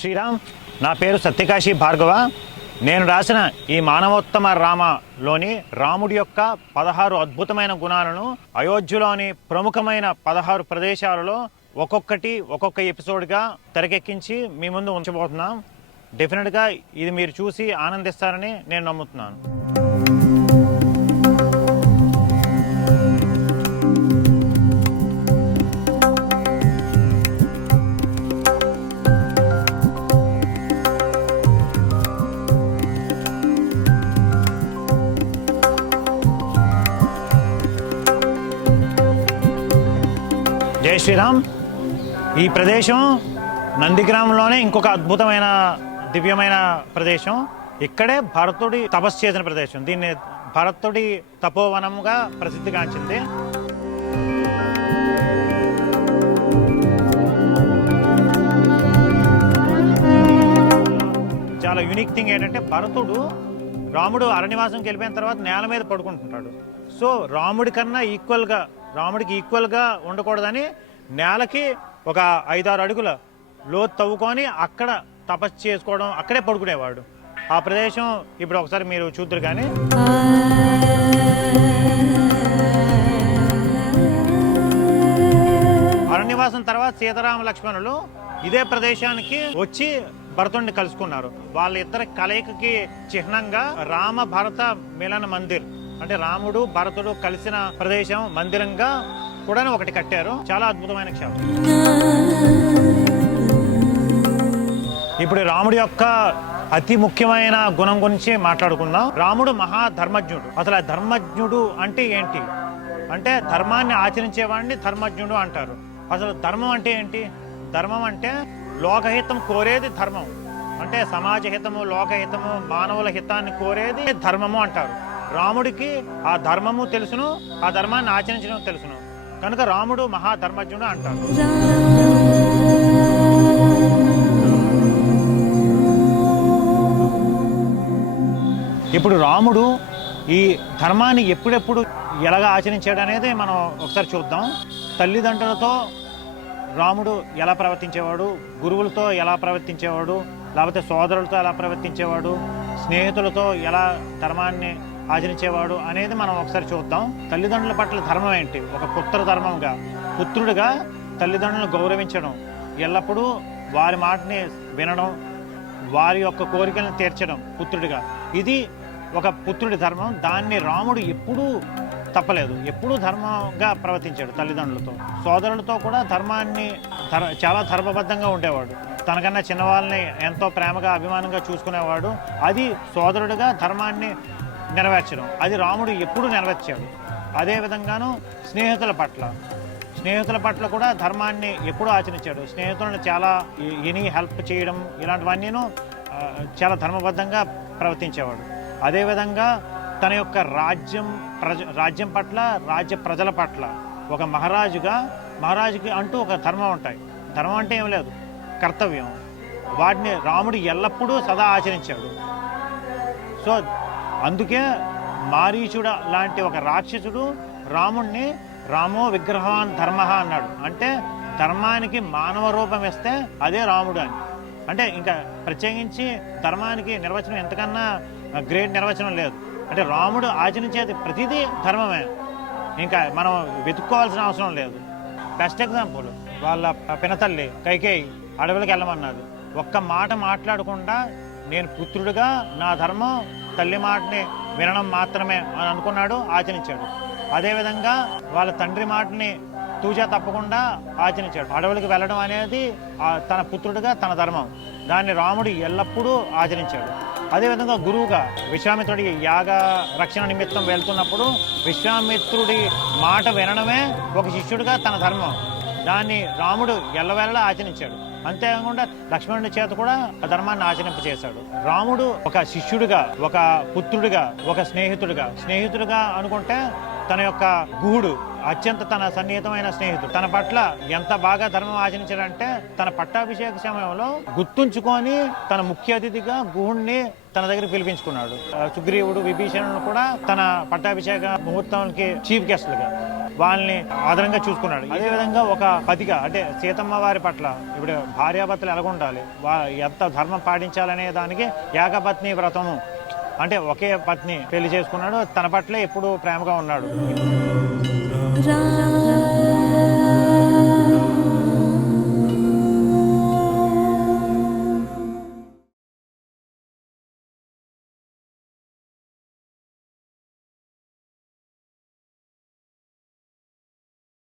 శ్రీరామ్. నా పేరు సత్యకాశి భార్గవ. నేను రాసిన ఈ మానవోత్తమ రామలోని రాముడి యొక్క 16 అద్భుతమైన గుణాలను అయోధ్యలోని ప్రముఖమైన 16 ప్రదేశాలలో ఒక్కొక్క ఎపిసోడ్గా తెరకెక్కించి మీ ముందు ఉంచబోతున్నాం. డెఫినెట్గా ఇది మీరు చూసి ఆనందిస్తారని నేను నమ్ముతున్నాను. జై శ్రీరామ్. ఈ ప్రదేశం నందిగ్రామంలోనే ఇంకొక అద్భుతమైన దివ్యమైన ప్రదేశం. ఇక్కడే భరతుడి తపస్సు చేసిన ప్రదేశం. దీన్ని భరతుడి తపోవనంగా ప్రసిద్ధిగాంచింది. చాలా యూనిక్ థింగ్ ఏంటంటే భరతుడు రాముడు అరణ్యవాసంకి వెళ్ళిపోయిన తర్వాత నేల మీద పడుకుంటుంటాడు. సో రాముడికి ఈక్వల్గా ఉండకూడదని నేలకి ఒక 5-6 అడుగుల లోతు తవ్వుకొని అక్కడ తపస్సు చేసుకోవడం, అక్కడే పడుకునేవాడు. ఆ ప్రదేశం ఇప్పుడు ఒకసారి మీరు చూద్దరు. కానీ అరణ్యవాసం తర్వాత సీతారామ లక్ష్మణులు ఇదే ప్రదేశానికి వచ్చి భరతుడిని కలుసుకున్నారు. వాళ్ళ ఇద్దరి కలయికకి చిహ్నంగా రామ భరత మిలన మందిర్, అంటే రాముడు భరతుడు కలిసిన ప్రదేశం మందిరంగా కూడా ఒకటి కట్టారు. చాలా అద్భుతమైన క్షేత్రం. ఇప్పుడు రాముడి యొక్క అతి ముఖ్యమైన గుణం గురించి మాట్లాడుకుందాం. రాముడు మహాధర్మజ్ఞుడు. అసలు ఆ ధర్మజ్ఞుడు అంటే ఏంటి అంటే ధర్మాన్ని ఆచరించేవాడిని ధర్మజ్ఞుడు అంటారు. అసలు ధర్మం అంటే ఏంటి? ధర్మం అంటే లోకహితం కోరేది ధర్మం. అంటే సమాజ హితము, లోకహితము, మానవుల హితాన్ని కోరేది ధర్మము అంటారు. రాముడికి ఆ ధర్మము తెలుసును, ఆ ధర్మాన్ని ఆచరించడం తెలుసును. కనుక రాముడు మహాధర్మజ్ఞుడు అంటారు. ఇప్పుడు రాముడు ఈ ధర్మాన్ని ఎప్పుడెప్పుడు ఎలాగ ఆచరించాడు అనేది మనం ఒకసారి చూద్దాం. తల్లిదండ్రులతో రాముడు ఎలా ప్రవర్తించేవాడు, గురువులతో ఎలా ప్రవర్తించేవాడు, లేకపోతే సోదరులతో ఎలా ప్రవర్తించేవాడు, స్నేహితులతో ఎలా ధర్మాన్ని ఆచరించేవాడు అనేది మనం ఒకసారి చూద్దాం. తల్లిదండ్రుల పట్ల ధర్మం ఏంటి? ఒక పుత్రుడిగా తల్లిదండ్రులను గౌరవించడం, ఎల్లప్పుడూ వారి మాటని వినడం, వారి యొక్క కోరికలను తీర్చడం పుత్రుడిగా. ఇది ఒక పుత్రుడి ధర్మం. దాన్ని రాముడు ఎప్పుడూ తప్పలేదు, ఎప్పుడూ ధర్మంగా ప్రవర్తించాడు. తల్లిదండ్రులతో, సోదరులతో కూడా చాలా ధర్మబద్ధంగా ఉండేవాడు. తనకన్నా చిన్నవాళ్ళని ఎంతో ప్రేమగా అభిమానంగా చూసుకునేవాడు. అది సోదరుడిగా ధర్మాన్ని నెరవేర్చడం, అది రాముడు ఎప్పుడు నెరవేర్చాడు. అదేవిధంగాను స్నేహితుల పట్ల కూడా ధర్మాన్ని ఎప్పుడూ ఆచరించాడు. స్నేహితులను చాలా హెల్ప్ చేయడం, ఇలాంటివన్నీను చాలా ధర్మబద్ధంగా ప్రవర్తించేవాడు. అదేవిధంగా తన యొక్క రాజ్యం పట్ల, రాజ్య ప్రజల పట్ల ఒక మహారాజుకి అంటూ ఒక ధర్మం ఉంటాయి. ధర్మం అంటే ఏం లేదు, కర్తవ్యం. వాటిని రాముడు ఎల్లప్పుడూ సదా ఆచరించాడు. సో అందుకే మారీచుడ లాంటి ఒక రాక్షసుడు రాముణ్ణి రామో విగ్రహవాన్ ధర్మ అన్నాడు. అంటే ధర్మానికి మానవ రూపం ఇస్తే అదే రాముడు అని. అంటే ఇంకా ప్రత్యేకించి ధర్మానికి నిర్వచనం ఎంతకన్నా గ్రేట్ నిర్వచనం లేదు. అంటే రాముడు ఆచరించేది ప్రతిదీ ధర్మమే, ఇంకా మనం వెతుక్కోవాల్సిన అవసరం లేదు. బెస్ట్ ఎగ్జాంపుల్, వాళ్ళ పినతల్లి కైకేయి అడవులకు వెళ్ళమన్నది. ఒక్క మాట మాట్లాడకుండా నేను పుత్రుడిగా నా ధర్మం తల్లి మాటని వినడం మాత్రమే అని అనుకున్నాడు, ఆచరించాడు. అదేవిధంగా వాళ్ళ తండ్రి మాటని తూచా తప్పకుండా ఆచరించాడు. అడవులకు వెళ్ళడం అనేది తన పుత్రుడిగా తన ధర్మం, దాన్ని రాముడు ఎల్లప్పుడూ ఆచరించాడు. అదేవిధంగా గురువుగా విశ్వామిత్రుడి యాగ రక్షణ నిమిత్తం వెళ్తున్నప్పుడు విశ్వామిత్రుడి మాట వినడమే ఒక శిష్యుడిగా తన ధర్మం, దాన్ని రాముడు ఎల్లవేళలా ఆచరించాడు. అంతేకాకుండా లక్ష్మణుడి చేత కూడా ఆ ధర్మాన్ని ఆచరింపచేశాడు. రాముడు ఒక శిష్యుడిగా, ఒక పుత్రుడిగా, ఒక స్నేహితుడిగా అనుకుంటే తన యొక్క గుహుడు అత్యంత తన సన్నిహితమైన స్నేహితుడు తన పట్ల ఎంత బాగా ధర్మం ఆచరించాడంటే తన పట్టాభిషేక సమయంలో గుర్తుంచుకొని తన ముఖ్య అతిథిగా గుహుడిని తన దగ్గర పిలిపించుకున్నాడు. సుగ్రీవుడు విభీషణుడు కూడా తన పట్టాభిషేక ముహూర్తానికి చీఫ్ గెస్ట్లుగా వాళ్ళని ఆదరంగా చూసుకున్నాడు. అదేవిధంగా ఒక పతిగా అంటే సీతమ్మ వారి పట్ల ఇప్పుడు భార్యాభర్తలు ఎలాగ ఉండాలి, ఎంత ధర్మం పాటించాలనే దానికి ఏకపత్ని వ్రతము అంటే ఒకే పత్ని పెళ్లి చేసుకున్నాడు. తన పట్ల ఎప్పుడు ప్రేమగా ఉన్నాడు.